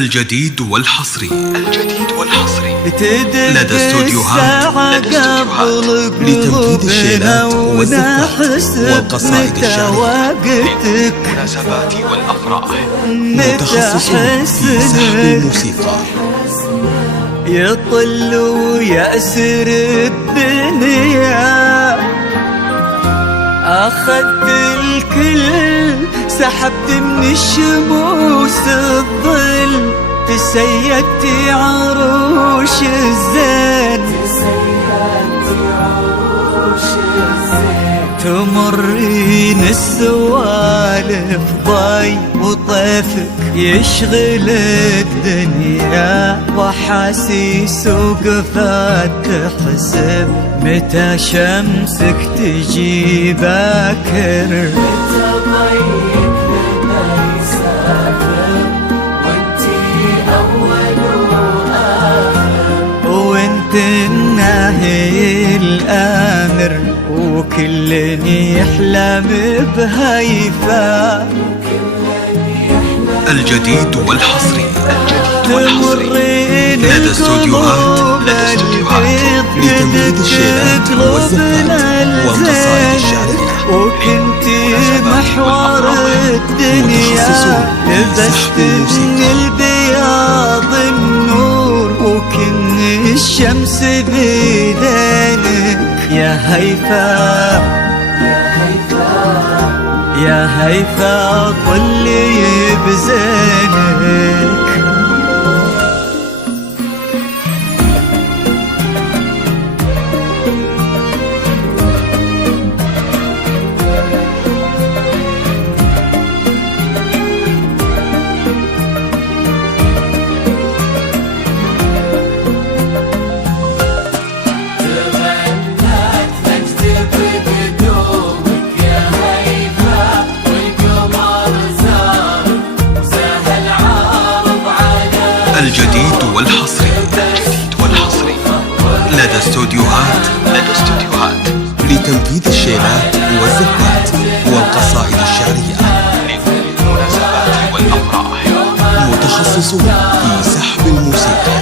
الجديد والحصري لدى استوديوهات لتنفيذ الشيلات والزفات والقصائد الشعرية للمناسبات والأفراح، متخصص في سحب الموسيقى. يطل ويأسر الدنيا، أخذت الكل سحبت من الشموس الظل، تسيدتي عروش الزين تمرين السوالف ضي وطيفك يشغلك دنيا، وحاسيس وقفات تحسب متى شمسك تجي باكر، متى ضيق لنا يسافر وانتي أول وآخر، وانت الناهي الآمر وكل يحلم بهيفا. الجديد والحصري تمرين لدى استوديوهات لتنفيذ الشيلات والزفات والقصائد الشعرية، وكنتي محور الدنيا، لبست من البياض النور وكن الشمس بيدينك، يا هيفا يا هيفا طلي بزينك. الجديد والحصري لدى استوديوهات لتنفيذ الشيلات والزفات والقصائد الشعرية للمناسبات والأفراح، متخصصون في سحب الموسيقى.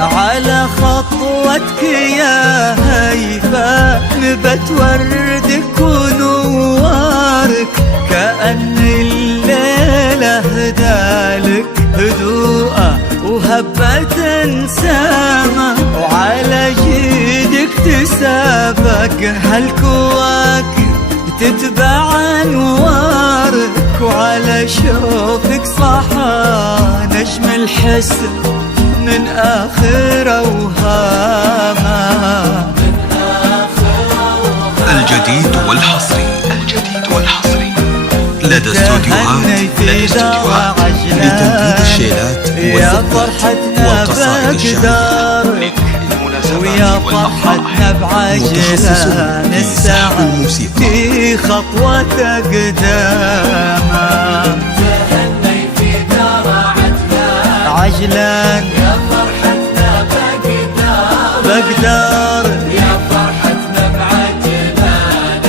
على خطوتك يا هيفا نبت وردك ونوارك، كأن الليلة هدالك هدوءة وهبة سامة، وعلى جيدك تسابق هالكواكب تتبع انوارك، وعلى شوفك صحى نجم الحسن من آخر أوهامه. الجديد والحصري لدى استوديوهات لتنفيذ الشيلات والزفات والقصائد الشعرية، ويا فرحتنا بعجلان الساعة في خطوة قدامه، تهني في دار عجلان يا فرحتنا بقدار، يا فرحتنا بعجلان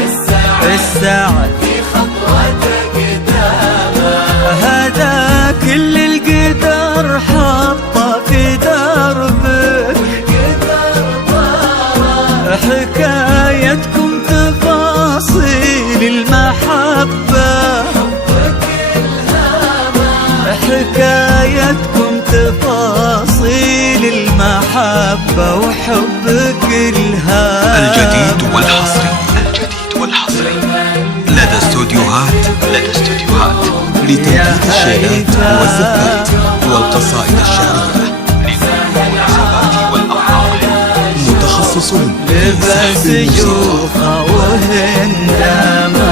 الساعة في خطوة قدامه، هذا كل القدر حطه في دربك، حكايتكم تفاصيل المحبة، حكايتكم تفاصيل المحبة وحبك الهام. الجديد والحصري لدى استوديوهات لتنفيذ الشيلات والزفات والقصائد الشعرية، للمناسبات والأفراح، متخصصون في لبس سحب الموسيقى. جوخة وهندامة.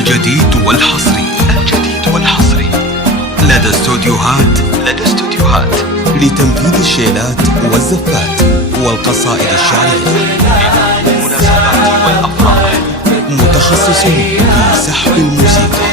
الجديد والحصري لدى استوديوهات لتنفيذ الشيلات والزفات والقصائد الشعرية للمناسبات والأفراح. متخصص في سحب الموسيقى.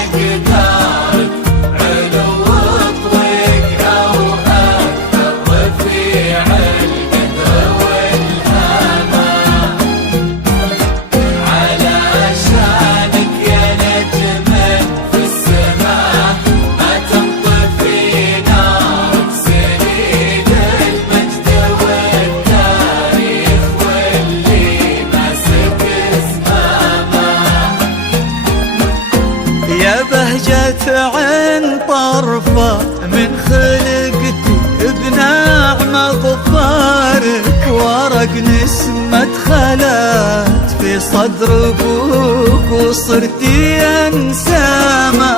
يا بهجة عين طرفة من خلقتي بنعمة ظفارك، ورق نسمة خلات في صدر ابوك وصرتي انسامة،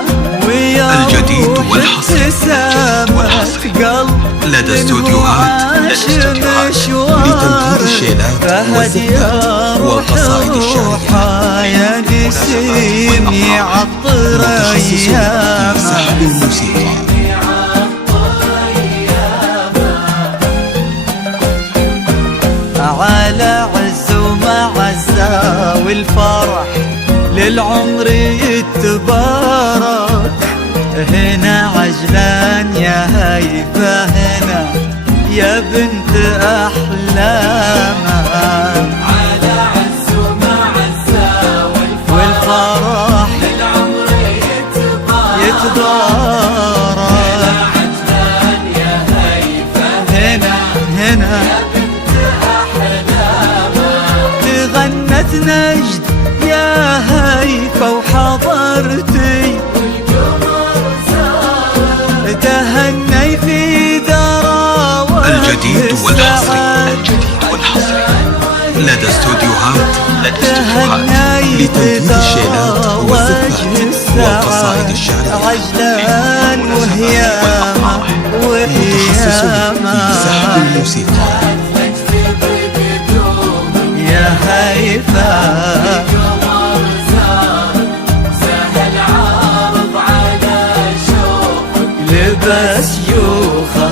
ويا الجديد والحصري قلب لدى استوديوهات لتنفيذ الشيلات والزفات والقصائد الشعرية. يا نسيم يعطر ايامه في سحب الموسيقى. على عز ومعزة والفرح للعمر يتبارك، هنا عجلان يا هيفا، هنا يا بنت أحلامها. على عز ومعزة والفرح للعمر يتبارك، هنا عجلان يا هيفا، هنا يا بنت أحلامها. تغنت نجد يا هيفا وحضرتي، تهني في دراوة الجديد والحصري لدى استوديوهات لتنفيذ الشيلات والزفات والقصائد الشعرية. عجلان وهيامة متخصص في سحب الموسيقى. يا هيفا سهل عارض على شوق لبس يوخا